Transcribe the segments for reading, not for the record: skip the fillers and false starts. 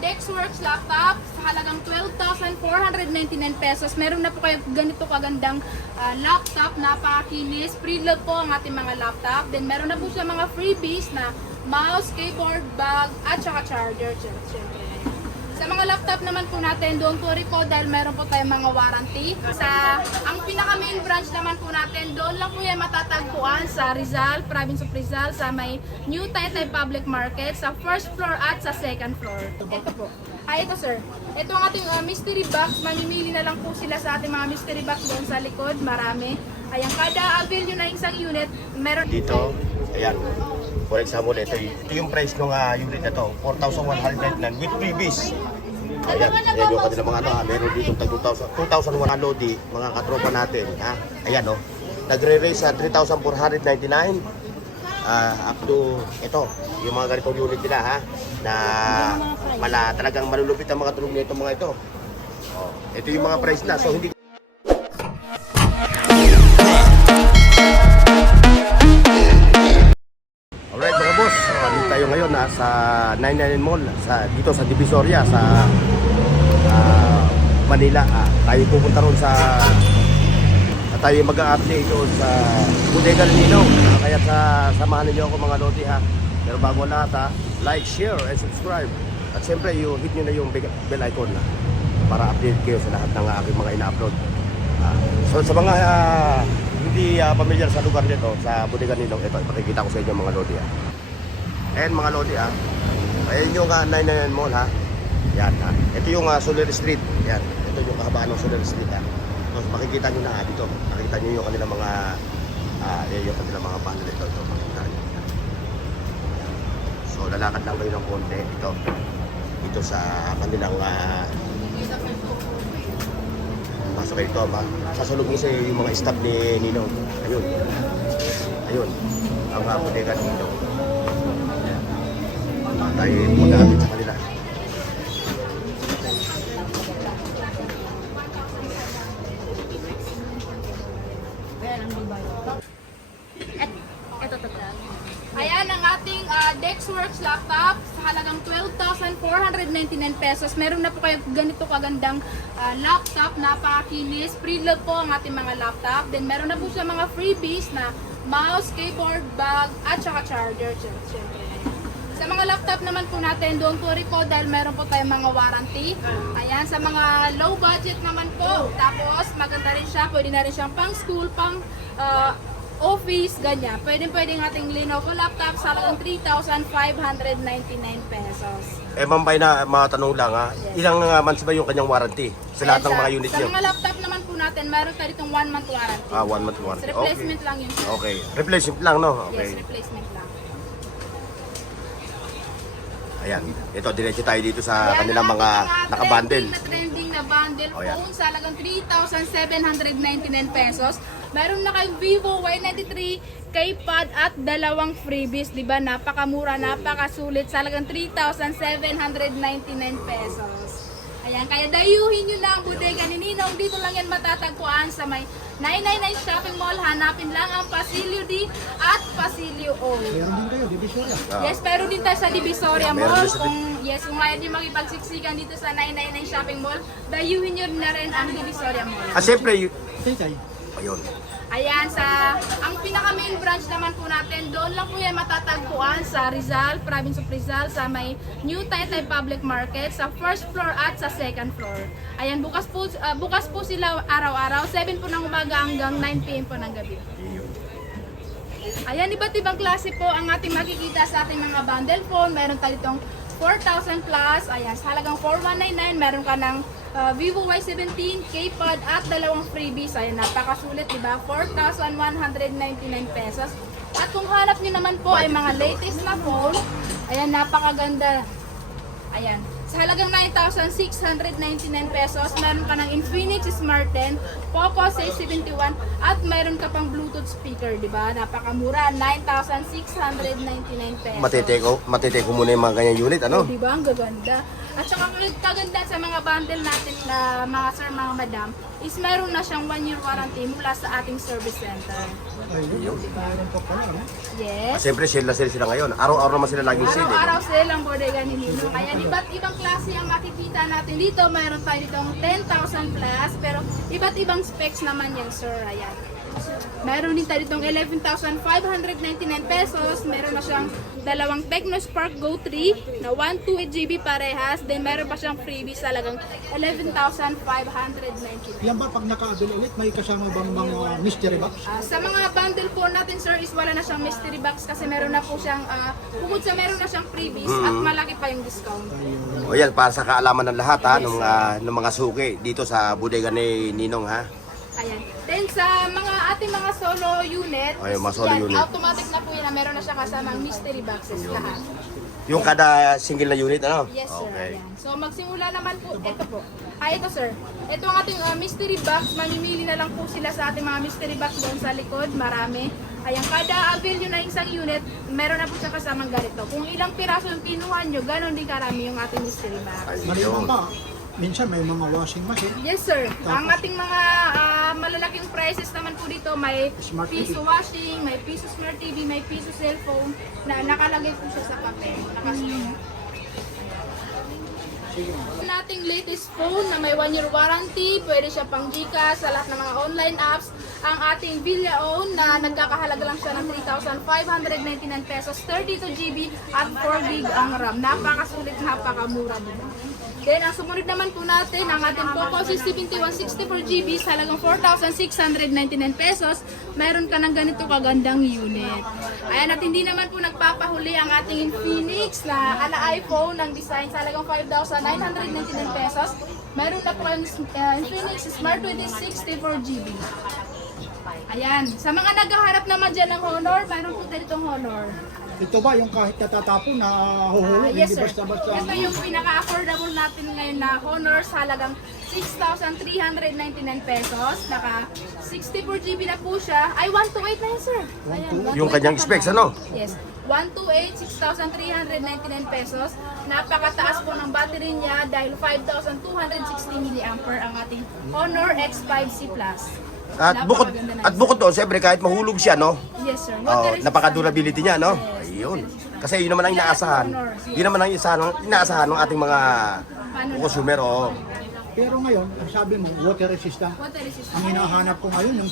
Dexworks laptop sa halagang 12,499 pesos. Meron na po kayo ganito kagandang laptop, napakakinis. Pre-load po ang ating mga laptop. Then meron na po siya mga freebies na mouse, keyboard, bag, at saka charger. Siyempre. Sa mga laptop naman po natin, don't worry po dahil meron po tayong mga warranty. Ang pinaka main branch naman po natin, doon lang po yan matatagpuan sa Rizal, Province of Rizal, sa may New Taytay Public Market, sa first floor at sa second floor. Ito po. Ito sir. Ito ang ating mystery box. Mamimili na lang po sila sa ating mga mystery box doon sa likod. Marami. Ayan, kada avail nyo na isang unit, meron Dito, ayan. For example, ito yung price ng unit na to, 4,199 with freebies. Ayan, ayan yung kanilang mga meron dito tag 2,100 lodi, mga katropa natin, ha. Ayan oh. Nagre-raise sa 3,499 up to ito, yung mga ganitong unit nila, ha, na talagang malulupit ang mga tulog nito mga ito. Oh, ito yung mga price na. So hindi Alright mga boss, dito tayo ngayon sa 999 Mall, dito sa Divisoria, sa Manila. Tayo pupunta ron tayo mag-update doon sa Bodega Nino. Kaya samahan niyo ako mga lodi, ha. Pero bago lahat, like, share, and subscribe. At siyempre, hit nyo na yung bell icon para update kayo sa lahat ng aking mga ina-upload. So sa mga hindi pamilyar sa lugar nito, sa Bodega Nino, ito ipakikita ko sa inyo mga lodi, ha. And mga lodi, ayan yung 999 Mall, ha. Yan, ha. Ito yung Soler Street. Yan, ito yung kahabaan ng Soler Street, ha. So makikita nyo na dito. Makikita nyo yung kanilang mga yung kanilang mga panel ito. Makikita nyo. So lalakad lang kayo ng konti dito sa kanilang pasok kayo ito, sasalubong sa yung mga staff ni Ninong. Ayun ang Bodega Nino. Tayo mag-aabit sa kanila. Ayan ang ating Dexworks laptop sa halagang 12,499 pesos. Meron na po kayo ganito kagandang laptop, napakakinis. Pre-load po ang ating mga laptop. Then meron na po siya mga freebies na mouse, keyboard, bag, at saka charger. Siyempre. Sa mga laptop naman po natin, don't worry po dahil meron po tayong mga warranty. Ayan, sa mga low budget naman po. Tapos maganda rin siya, pwede na rin siyang pang school, pang office, ganyan. Pwede ng ating Lenovo laptop sa halagang 3,599 pesos. Ma'am, na matanong lang, ha. Yes. Ilang months ba yung kanyang warranty sa lahat ng mga unit sa niyo? mga laptop naman po natin, meron tayo itong 1 month warranty. 1 month warranty. Replacement lang yun. Okay. Replacement lang, no? Okay. Yes, replacement lang. Ayan. Ito, diretso tayo dito sa kanilang mga naka-bundle. Trending na bundle Ayan. phone sa halagang 3,799 pesos. Meron na kayong Vivo Y93, K-Pad at dalawang freebies, di ba? Napakamura, napakasulit sa halagang 3,799 pesos. Ayan, kaya dayuhin nyo lang ang Bodega ni Ninong. Dito lang yan matatagpuan sa may 999 Shopping Mall. Hanapin lang ang Pasilio D at Pasilio O. Meron din kayo, Divisoria. Yes, pero din tayo sa Divisoria Meron Mall. din sa Kung ayaw nyo makipagsiksikan dito sa 999 Shopping Mall, dayuhin nyo na rin ang Divisoria Mall. Siyempre, Taytay. ayun. Ayan, ang pinaka main branch naman po natin, doon lang po yan matatagpuan sa Rizal, Province of Rizal, sa may New Taytay Public Market, sa first floor at sa second floor. Ayan, bukas po sila araw-araw, 7 po ng umaga hanggang 9 PM po ng gabi. Ayan, iba't ibang klase po ang ating makikita sa ating mga bundle phone. Meron tayo itong 4,000 plus, ayan, sa halagang 4,199, meron ka ng Vivo Y17, K-Pad at dalawang freebies. Ayan, napakasulit, diba? 4,199 pesos. At kung hanap nyo naman po ay mga latest na phone, ayan, napakaganda. Ayan, sa halagang 9,699 pesos, meron ka ng Infinix Smart 10, Poco C71, at meron ka pang Bluetooth speaker, diba? Napakamura, 9,699 pesos. Matiteko muna yung mga ganyang unit, ano? Diba? Ang gaganda. At saka kaganda sa mga bundle natin na mga sir, mga madam, is meron na siyang 1-year warranty mula sa ating service center. Ayun. Mayroon pa pala, no? Yes. Siyempre, sale na sila ngayon. Araw-araw naman sila laging sale. Araw-araw sale ang bodega ni Ninong. Kaya iba't ibang klase ang makikita natin dito. Mayroon tayo dito 10,000 plus, pero iba't ibang specs naman yan, sir. Ayan. Meron din tayo ditong 11,599 pesos. Meron na siyang dalawang Tecno Spark Go 3 na 128GB parehas. Then meron pa siyang freebies talagang 11,599. Yan ba pag naka-avail ulit, may kasama bang mga mystery box? Sa mga bundle po natin, sir, is wala na siyang mystery box kasi meron na po siyang, bukod sa meron na siyang freebies at malaki pa yung discount. O yan, para sa kaalaman ng lahat ha, ng mga suki dito sa bodega ni Ninong ha. Ayan. Then sa mga ating mga solo unit, Ay, mga solo unit. automatic na po yan na meron na siya kasamang mystery boxes lahat. Yung kada single na unit, ano? Yes, sir. Okay. Ayan. So magsimula naman po, ito po. Ito sir. Ito ang ating mystery box. Mamimili na lang po sila sa ating mga mystery box doon sa likod. Marami. Ayan, kada avail nyo na isang unit, meron na po siya kasamang ganito. Kung ilang piraso yung kinuha nyo, ganon din karami yung ating mystery box. Maliban pa, minsan may mga washing machine. Yes sir. Ang ating mga malalaking prices naman po dito, may Smart piso TV. washing, may piso smart TV, may piso cellphone na nakalagay po siya sa papel. Nakasulat. Nating latest phone na may 1-year warranty, pwede siya pang Gcash sa lahat ng mga online apps. Ang ating Villaon na nagkakahalaga lang siya ng 3,599 pesos, 32GB at 4GB ang RAM. Napakasulit, napakamura diba? Then ang sumunod naman po natin ang ating Poco C71 64GB sa halagang 4,699 pesos. Mayroon ka ng ganito kagandang unit. Ayan, at hindi naman po nagpapahuli ang ating Infinix na ala iPhone ng design sa halagang 5,999 pesos. Meron na po ang Infinix Smart 64GB. Ayan, sa mga naghaharap naman dyan ng Honor, mayroon po tayo itong Honor. Ito ba yung kahit natatapon na huhulog, Yes hindi sir. basta-basta? Ito yung pinaka-affordable natin ngayon na Honor sa halagang 6,399 pesos. Naka 64GB na po siya. Ay, 128 na yun sir. Ayan, 128 Yung kanyang na po. specs, ano? Yes. 128, 6,399 pesos. Napakataas po ng battery niya dahil 5,260 mAh ang ating Honor X5C Plus. At bukod doon, siyempre kahit mahulog siya, no? Yes sir. Oh, Water resistant. napaka-durability niya, no? Yes. Ayun. Kasi yun naman ang inaasahan. Yun naman ang inaasahan ng ating mga consumer, oh. Pero ngayon, ang sabi mo, water resistant. Water resistant. Ang hinahanap ko ngayon, yung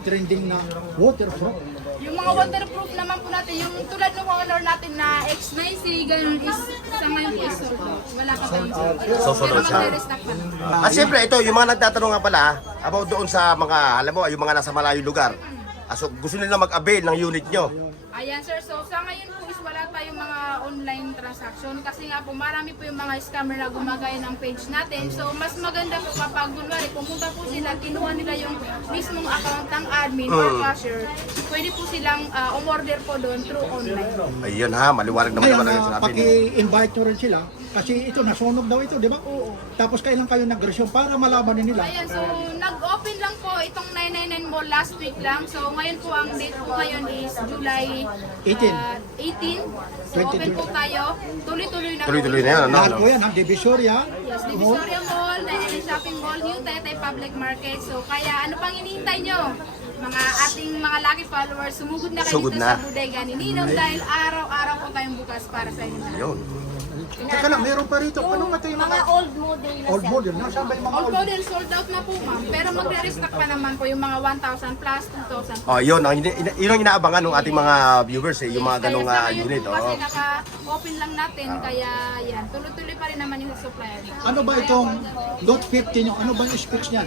trending na waterproof. Yung mga waterproof naman po natin, yung tulad ng Honor natin na X90, ganun is sa ngayon po is sold out. Wala pa tayong sold out. So, sold out Pero siya. magre-restock pa naman. At siyempre, ito, yung mga nagtatanong nga pala about doon sa mga, alam mo, yung mga nasa malayong lugar. So, gusto nila mag-avail ng unit nyo. Ayan sir, so sa ngayon po is wala tayong mga online transaction kasi nga po marami po yung mga scammer na gumagaya ng page natin. So mas maganda po kapag kunwari pumunta po sila, kinuha nila yung mismong account ng admin or cashier, pwede po silang umorder po doon through online. Ayun ha, maliwanag naman Kaya naman ang sinabi niyo. paki-invite nyo rin sila. Kasi ito, nasunog daw ito, di ba? Oo. Tapos kailan kayo nag-resume para malaman din nila. Ayan, so nag-open lang po itong 999 Mall last week lang. So ngayon po ang date po ngayon is July 18. 18. So open po tayo. Tuloy-tuloy na po. Tuloy-tuloy na yan, ano? Lahat po yan, ha? Divisoria. Yes, Divisoria Mall, 99 Shopping Mall, New Taytay Public Market. So kaya ano pang hinihintay nyo? Mga ating mga lucky followers, sumugod na kayo Sugod dito na. sa bodega ni Ninong dahil araw-araw po tayong bukas para sa inyo. Ayun. Teka lang, meron pa rito. Ano nga ito yung mga old model na old model? Nasaan ba yung mga All old model sold out na po ma'am, pero magre-restock pa naman po yung mga 1,000 plus, 2,000 plus. Oh, yun ang inaabangan ng ating mga viewers, eh, yung mga ganong Kaya sa ngayon unit, po Kasi oh. naka-open lang natin, kaya yan, tuloy-tuloy pa rin naman yung supplier. Ano ba itong Note 15 yung ano ba yung specs niyan?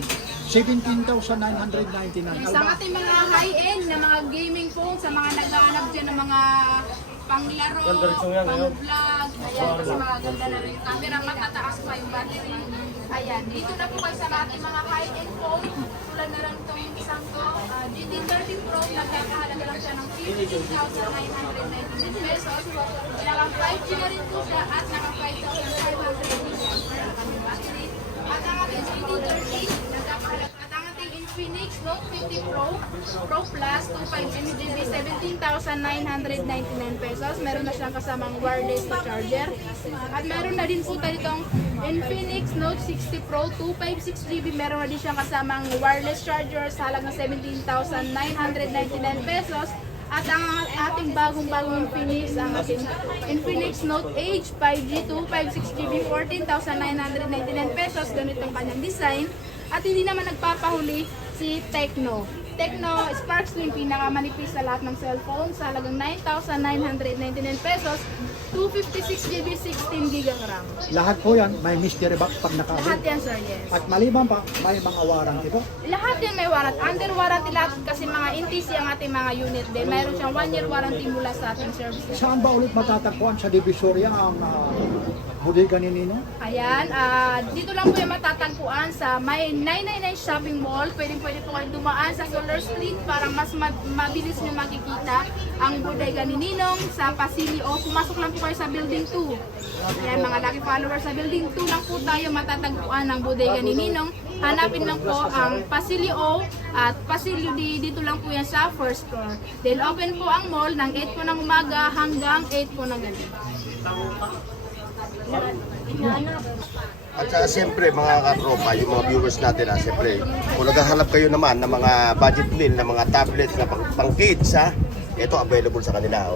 17,999. Sa ating mga high-end na mga gaming phone, sa mga naghahanap dyan ng mga panglaro, pang-vlog, ayan, kasi mga ganda na rin yung camera, matataas pa yung battery. Ayan, dito na po kayo sa ating mga high-end phone, tulad na lang itong isang to, GT30 Pro, nagkakahalaga lang siya ng 15,999 pesos. Naka 5G na rin po siya at naka 5,500 mAh ang kanyang battery. At ang ating GT30, nagkakahalaga, at ang ating Infinix Note 50 Pro Plus 25mAh 17,999 pesos. Meron na siyang kasamang wireless na charger. At meron na din po tayo itong Infinix Note 60 Pro 256GB. Meron na din siyang kasamang wireless charger sa halagang 17,999 pesos. At ang ating bagong-bagong Infinix, ang ating Infinix Note Edge 5G 256GB 14,999 pesos. Ganito ang kanyang design. At hindi naman nagpapahuli si Tecno. Tecno Spark Slim, pinakamanipis sa lahat ng cellphone sa halagang 9,999 pesos, 256GB 16GB RAM. Lahat po yan, may mystery box pag Lahat nakabit. yan, sir, yes. At maliban pa, may mga warranty po. Lahat yan may warranty. Under warranty lahat kasi mga NTC ang ating mga unit din. Mayroon siyang 1-year warranty mula sa ating service. Saan ba ulit matatagpuan sa Divisoria ang bodega ni Nino? Ayan, dito lang po yung matatagpuan sa may 999 Shopping Mall. Pwede po kayo dumaan sa Solar Street para mas mabilis nyo makikita ang bodega ni Ninong sa Pasilio. Pumasok lang po kayo sa Building 2. Ayan, mga lucky followers, sa Building 2 lang po tayo matatagpuan ang bodega ni Ninong. Hanapin lang po ang Pasilio at Pasilio dito lang po yan sa first floor. Then open po ang mall ng 8 po ng umaga hanggang 8 po ng gabi. At siyempre mga katropa, yung mga viewers natin siyempre, kung naghahanap kayo naman ng mga budget meal, ng mga tablets na pang kids ito available sa kanila.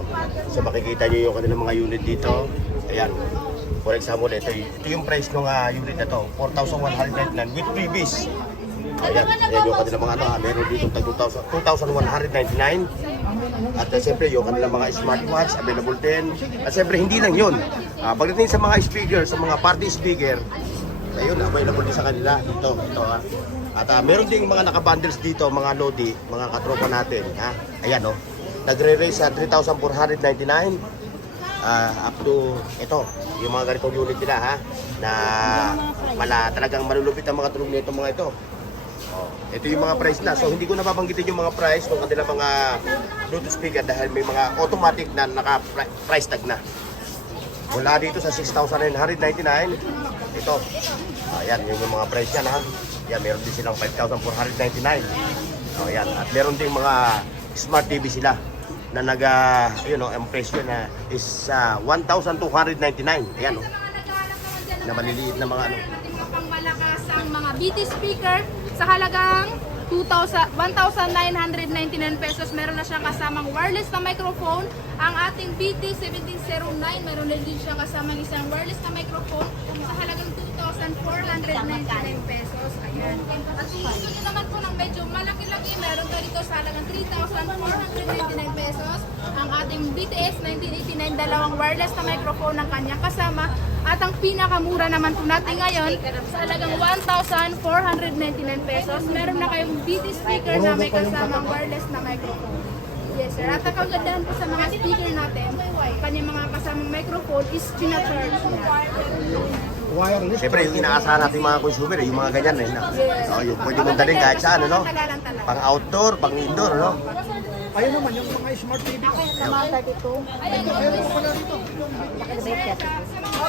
So makikita nyo yung kanilang mga unit dito. Ayan, for example, ito yung price ng unit na to, 4,199 with freebies. Ayan yung kanilang mga meron dito 2,199. At siyempre yung kanilang mga smartwatch available din. At siyempre hindi lang yun. Pagdating sa mga speaker, sa mga party speaker, ayun, available din sa kanila. Ito. At meron din mga nakabundles dito, mga lodi, mga katropa natin. Ayan nagre-raise sa 3,499 up to ito, yung mga ganitong unit nila na talagang malulupit ang mga tulong nito mga ito. Ito yung mga price na. So hindi ko nababanggitin yung mga price ng kanilang mga Bluetooth speaker dahil may mga automatic na naka-price tag na. Mula dito sa 6,999, ito. Ayan, yun yung mga price yan Yan, meron din silang 5,499. Ayan, at meron din mga smart TV sila na ang presyo na is 1,299. Ayan na maliliit na mga Ating mapangmalakas ang mga BT speaker sa halagang 1,999 pesos. Meron na siyang kasamang wireless na microphone. Ang ating BT 1709, meron na din siyang kasamang isang wireless na microphone sa halagang 2,499 pesos. Ayan. At kung gusto nyo naman po ng medyo malaki-laki, meron ka dito sa halagang 3,499 pesos. Ang ating BTS 1989, dalawang wireless na microphone ng kanyang kasama. At ang pinakamura naman po natin ngayon sa halagang 1,499 pesos. Meron na kayong BT speaker na may kasamang wireless na microphone. Yes sir. At ang kagandahan po sa mga speaker natin, kanyang mga kasamang microphone is charge niya. Wireless. siyempre yung inaasahan natin mga consumer, yung mga ganyan yung pwede mong dalhin kahit saan, pang outdoor, pang indoor, Ayun naman, yung mga smart TV. Ayan,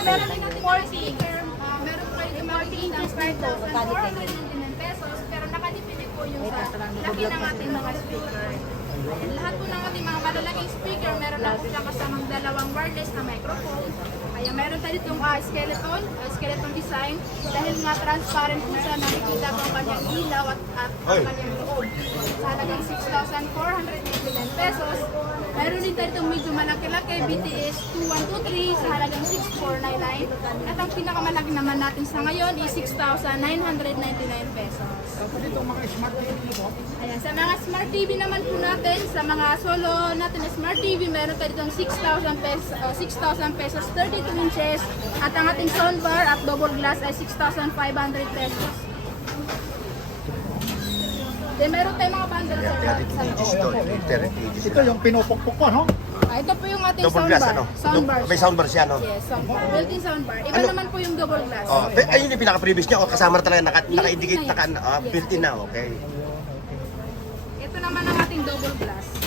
meron din natin more speaker. Meron kayo yung mga ng 5,499 pesos. Pero nakadipili po yung sa laki ng ating mga speaker. Ayan, lahat po ng ating mga malalaking speaker, meron na po siya kasamang dalawang wireless na microphone. Kaya meron tayo itong skeleton design. Dahil nga transparent po siya, nakikita po ang kanyang ilaw at ang kanyang loob. Sa halagang 6,499 pesos. Meron din tayo itong medyo malaki-laki, BTS 2123 sa halagang 6,499. At ang pinakamalaki naman natin sa ngayon is 6,999 pesos. So dito mga smart TV po. Ayan, sa mga smart TV naman po natin, sa mga solo natin na smart TV, meron tayo itong 6,000 pesos, 32 inches. At ang ating soundbar at double glass ay 6,500 pesos. Then meron tayong mga bundle sir. Ito yung pinupukpok ko, no? Ito po yung ating Double glass, soundbar. Soundbar. May soundbar siya, Yes, soundbar. Built-in soundbar. Iba naman po yung double glass. Ayun yung pinaka-previous niya, kasama na talaga, naka-indicate, built-in na, okay. Ito naman ang ating double glass.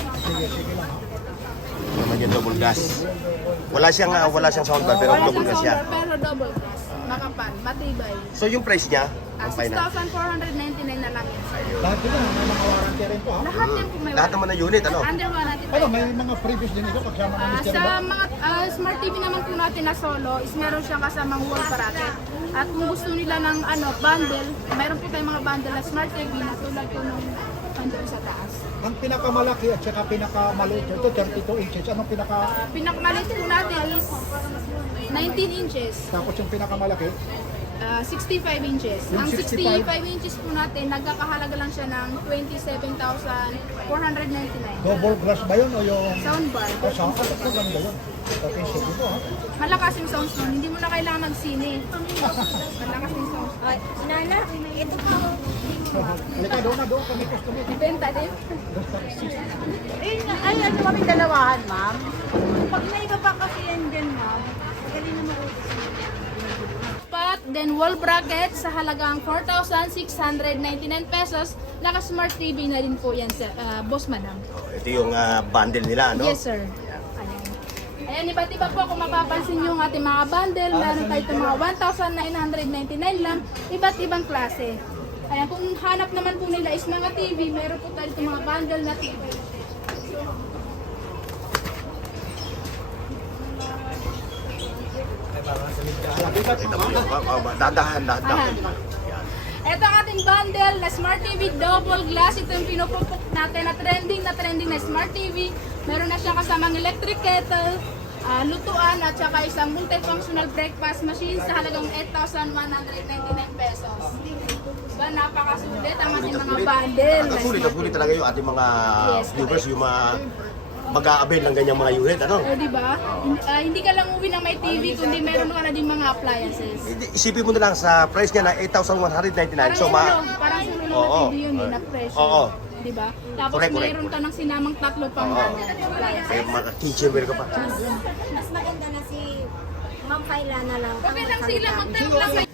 Naman yung double glass. Wala siyang soundbar pero Wala double siyang glass siya. soundbar pero double glass. makapal, matibay. So yung price niya, ang final. 6,499 na lang yan. Lahat yun may mga warranty rin po ha. Lahat yan po may Lahat naman ng unit, ano? Under warranty Ano, tayo. may mga previous din ito pagsama ng Mr. Sa Ba? mga smart TV naman po natin na solo is meron siyang kasamang wall bracket. At kung gusto nila ng bundle, meron po tayong mga bundle na smart TV na tulad po nung andun sa taas. Ang pinakamalaki at saka pinakamaliit ito, 32 inches. Anong Pinakamalit po natin is 19 inches, tapos yung pinakamalaki? 65 inches. Yung Ang 65 65 inches po natin, nagkakahalaga lang siya ng 27,499. Double glass ba yun o yung... Soundbar. O sound? Ito ganda yun. Okay, sige po ha. Malakas yung sound nun, hindi mo na kailangan magsine. Malakas yung sound. Ay, Nana, ito po. Halika, doon kami customer. Benta din. Ay, ano kami dalawahan, ma'am? Pag naiba pa kasi yan dyan, ma'am, galing na mag Pot, then wall bracket sa halagang 4,699 pesos. Naka-smart TV na din po yan sa boss madam. Ito yung bundle nila, no? Yes, sir. Ayan. Ayan, iba't iba po kung mapapansin nyo ang ating mga bundle. Meron tayo itong mga 1,999 lang. Iba't ibang klase. Ayan, kung hanap naman po nila is mga TV, meron po tayo itong mga bundle na TV. Dadahan. Ayan. Ito ang ating bundle na Smart TV double glass. Ito yung pinupupok natin na trending na Smart TV. Meron na siyang kasamang electric kettle, lutuan at saka isang multifunctional breakfast machine sa halagang 8,199 pesos. Diba, napakasulit ang ating mga bundle. Sulit talaga yung ating mga Yes, viewers, yung mga mag-a-avail ng ganyang mga unit, ano? O diba? Hindi ka lang uwi ng may TV, kundi meron ka na din mga appliances. Isipin mo na lang sa price niya na 8,199. So, Parang sulong Oo. na TV yun, na presyo. Oo. Diba? Tapos Correct. meron ka ng sinamang tatlo pang appliances. May mga kitchenware ka pa. Mas maganda na si Ma'am Paila na lang. Okay lang sila, magtanong lang kayo.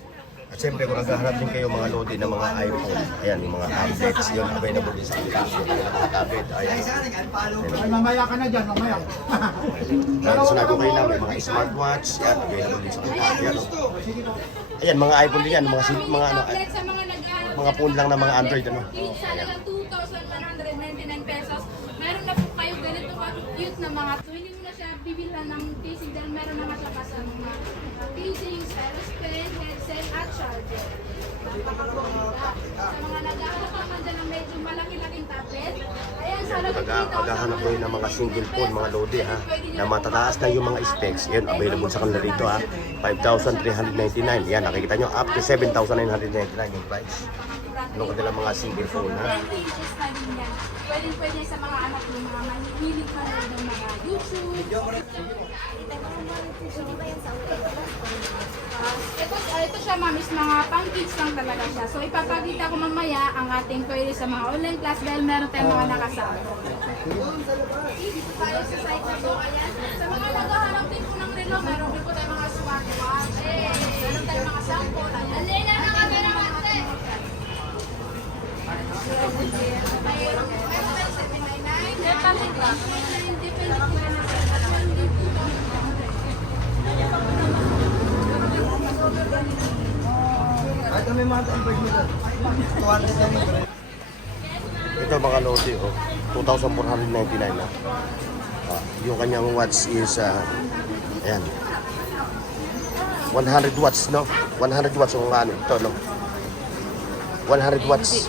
At siyempre, kung naghahanap din kayo mga lodi ng mga iPhone, ayan, yung mga tablets, yun, available din sa application. Yung mga tablet, ayan. Ay, mamaya ka na dyan, mamaya. Ayan, sinabi ko kayo lang, may mga smartwatch, yan, available din sa application. Ayan, mga iPhone din yan, mga Tablet sa mga nag-aaral. mga phone lang na mga Android, ano. Sa halagang 2,199 pesos. Meron na po kayo ganito ka-cute na mga to. Hindi mo na siya bibilhan ng casing dahil meron na nga siya kasama mga casing, stylus pen, headset at charger. Napakaganda. Sa mga nag-aaral pa man dyan ng medyo malaki-laking tablet. Ayan, sa halagang 3,000. Paghahanap ko yun ng mga single phone, mga lodi, ha, na matataas na yung mga specs. Yan, available sa kanila dito, ha. 5,399. Yan, nakikita nyo, up to 7,999 yung price. Anong kanilang mga single phone, ha. 20 inches na din yan. Pwede sa mga anak ng mga mahilig manood ng mga YouTube. Ito siya ma'am is mga pang kids lang talaga siya. So ipapakita ko mamaya ang ating pwede sa mga online class dahil meron tayong mga nakasama. Dito tayo sa site na to. Ayan. Sa mga naghahanap din po ng relo, meron din po tayong mga smartwatch. Meron tayong mga sample. Alena na ka na naman ate! Mayroon tayong 799. Depende po na Ito mga lodi, oh, 2,499 na. Yung kanyang watts is, ayan, 100 watts, no? 100 watts yung ano, ito, no? 100 watts.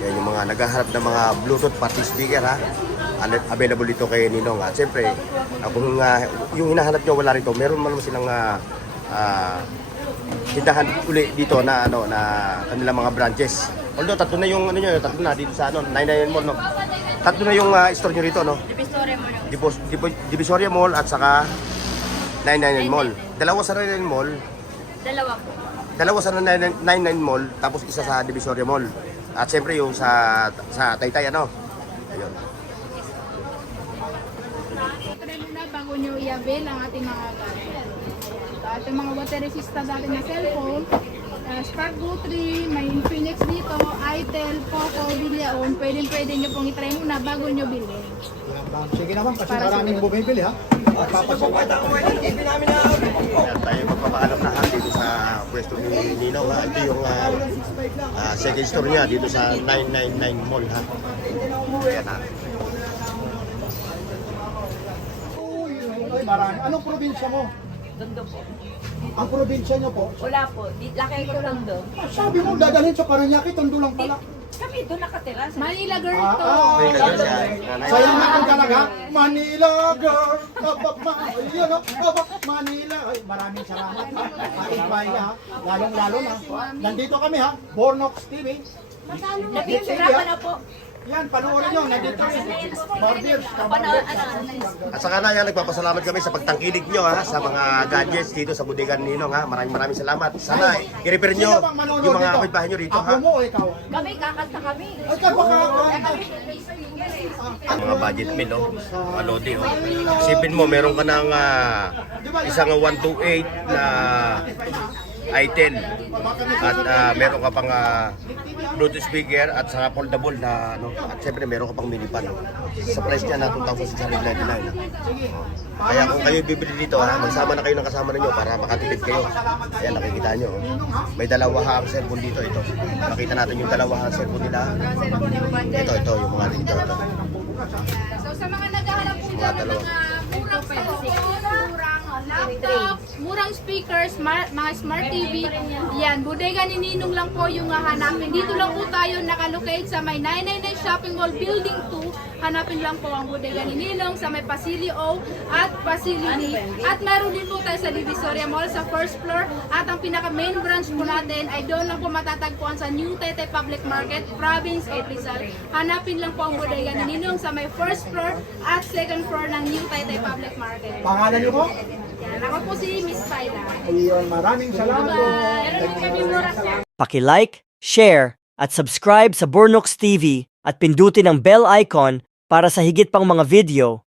Yan yung mga naghahanap ng mga Bluetooth party speaker, ha? Available dito kay Ninong. At siyempre, kung yung hinahanap nyo wala rito, meron man silang tindahan uli dito na ano na kanilang mga branches. Although tatlo na yung ano nyo, tatlo na dito sa ano 99 Mall, no. Tatlo na yung store nyo rito, no. Divisoria Mall at saka 99 Mall. Dalawa sa 99 Mall. Dalawa sa 99 Mall tapos isa sa Divisoria Mall. At siyempre yung sa Taytay, ano. Ayun. try muna bago nyo i-avail ang ating mga gadget. At yung mga water resistant natin na cellphone, Spark Go 3, may Infinix dito, Itel, Poco, Billaon, pwede nyo pong i-try muna bago nyo bilhin. Sige naman, kasi maraming bumibili ha. Ayan, tayo magpapaalam na ha dito sa pwesto ni Nino ha. Ito yung second store niya dito sa 999 Mall ha. Ayan ha. Ay, marami. Anong probinsya mo? Tondo po. Ang probinsya niyo po? Wala po. Laki ko Tondo. Sabi mo, dadalhin sa Paranaque, Tondo lang pala. Kami doon nakatira. Manila girl to. Sayang na kung talaga, Manila girl, abak Manila, abak Manila. Ay, maraming salamat ha. Ating bahay ha, lalong-lalo na. Nandito kami ha, Bornox TV. Napipirapan na po. Yan, panoorin nyo, nandito Barbiers, At saka na yan, nagpapasalamat kami sa pagtangkilik nyo ha, sa mga gadgets dito sa Bodega ni Ninong ha. Maraming salamat. Sana i-repair nyo yung mga kapitbahay nyo rito Ako ha. mo o ikaw? Kami, kakanta kami. Ay, kapakakanta. Mga budget meal oh, mga lodi oh. Isipin mo, meron ka ng isang 128 na i10 at meron ka pang Bluetooth speaker at saka foldable na ano, at syempre meron ka pang mini pan oh. Sa price niya na 2,699 ha. Kaya kung kayo bibili dito ha, magsama na kayo ng kasama ninyo para makatipid kayo. Ayan, nakikita nyo oh. May dalawang cellphone dito ito. Makita natin yung dalawang cellphone nila. Ito yung mga dito. So sa mga naghahanap po dyan ng mga murang cellphone, murang laptop, murang speakers, mga smart TV, yan, Bodega ni Ninong lang po yung hahanapin. Dito lang po tayo nakalocate sa may 999 Shopping Mall Building 2. Hanapin lang po ang Bodega ni Ninong sa may Pasili O at Pasili D. At meron din po tayo sa Divisoria Mall sa first floor. At ang pinaka main branch po natin ay doon lang po matatagpuan sa New Taytay Public Market, Province 8 Rizal. Hanapin lang po ang Bodega ni Ninong sa may first floor at second floor ng New Taytay Public Market. Pangalan niyo po? Yan, ako po si Miss Paila. Ayun, maraming salamat po. Meron din kami mura sa Paki-like, share, at subscribe sa Bornox TV at pindutin ang bell icon para sa higit pang mga video